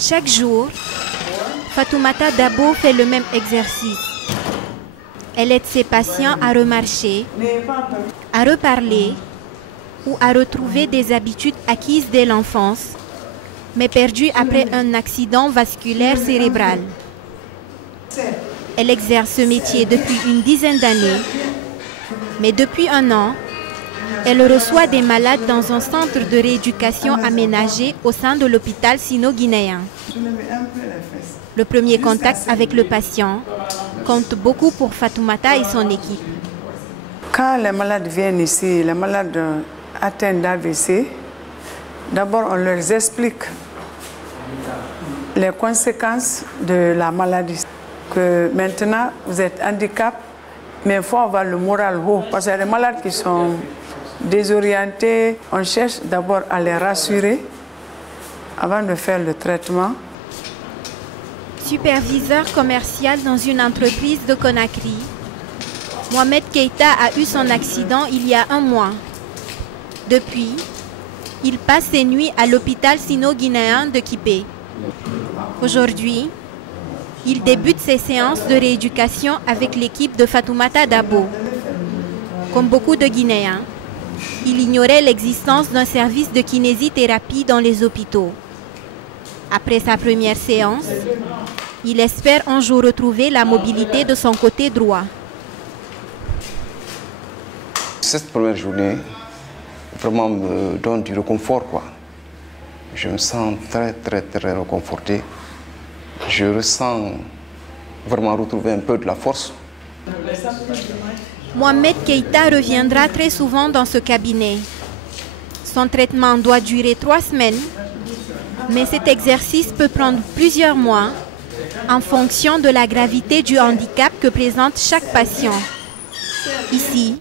Chaque jour, Fatoumata Dabo fait le même exercice. Elle aide ses patients à remarcher, à reparler ou à retrouver des habitudes acquises dès l'enfance, mais perdues après un accident vasculaire cérébral. Elle exerce ce métier depuis une dizaine d'années, mais depuis un an, elle reçoit des malades dans un centre de rééducation aménagé au sein de l'hôpital sino-guinéen. Le premier contact avec le patient compte beaucoup pour Fatoumata et son équipe. Quand les malades viennent ici, les malades atteints d'AVC, d'abord on leur explique les conséquences de la maladie. Que maintenant vous êtes handicapé, mais il faut avoir le moral haut. Parce qu'il y a des malades qui sont désorientés. On cherche d'abord à les rassurer avant de faire le traitement. Superviseur commercial dans une entreprise de Conakry, Mohamed Keïta a eu son accident il y a un mois. Depuis, il passe ses nuits à l'hôpital sino-guinéen de Kipé. Aujourd'hui, il débute ses séances de rééducation avec l'équipe de Fatoumata Dabo. Comme beaucoup de Guinéens, il ignorait l'existence d'un service de kinésithérapie dans les hôpitaux. Après sa première séance, il espère un jour retrouver la mobilité de son côté droit. Cette première journée vraiment me donne du réconfort, quoi. Je me sens très réconforté. Je ressens vraiment retrouver un peu de la force. Mohamed Keïta reviendra très souvent dans ce cabinet. Son traitement doit durer 3 semaines, mais cet exercice peut prendre plusieurs mois en fonction de la gravité du handicap que présente chaque patient. Ici,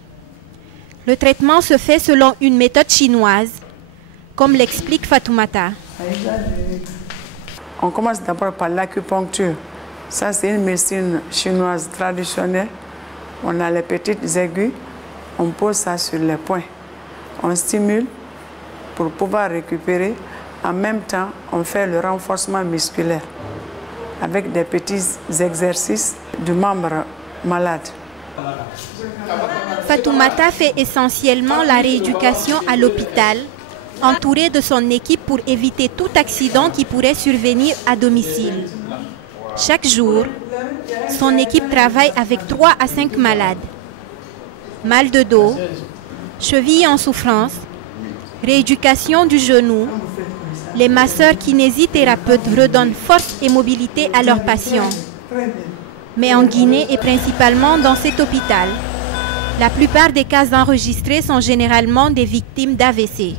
le traitement se fait selon une méthode chinoise, comme l'explique Fatoumata. On commence d'abord par l'acupuncture. Ça, c'est une médecine chinoise traditionnelle. On a les petites aiguilles, on pose ça sur les points. On stimule pour pouvoir récupérer. En même temps, on fait le renforcement musculaire avec des petits exercices du membre malade. Fatoumata fait essentiellement la rééducation à l'hôpital, entourée de son équipe pour éviter tout accident qui pourrait survenir à domicile. Chaque jour, son équipe travaille avec 3 à 5 malades. Mal de dos, cheville en souffrance, rééducation du genou. Les masseurs kinésithérapeutes redonnent force et mobilité à leurs patients. Mais en Guinée et principalement dans cet hôpital, la plupart des cas enregistrés sont généralement des victimes d'AVC.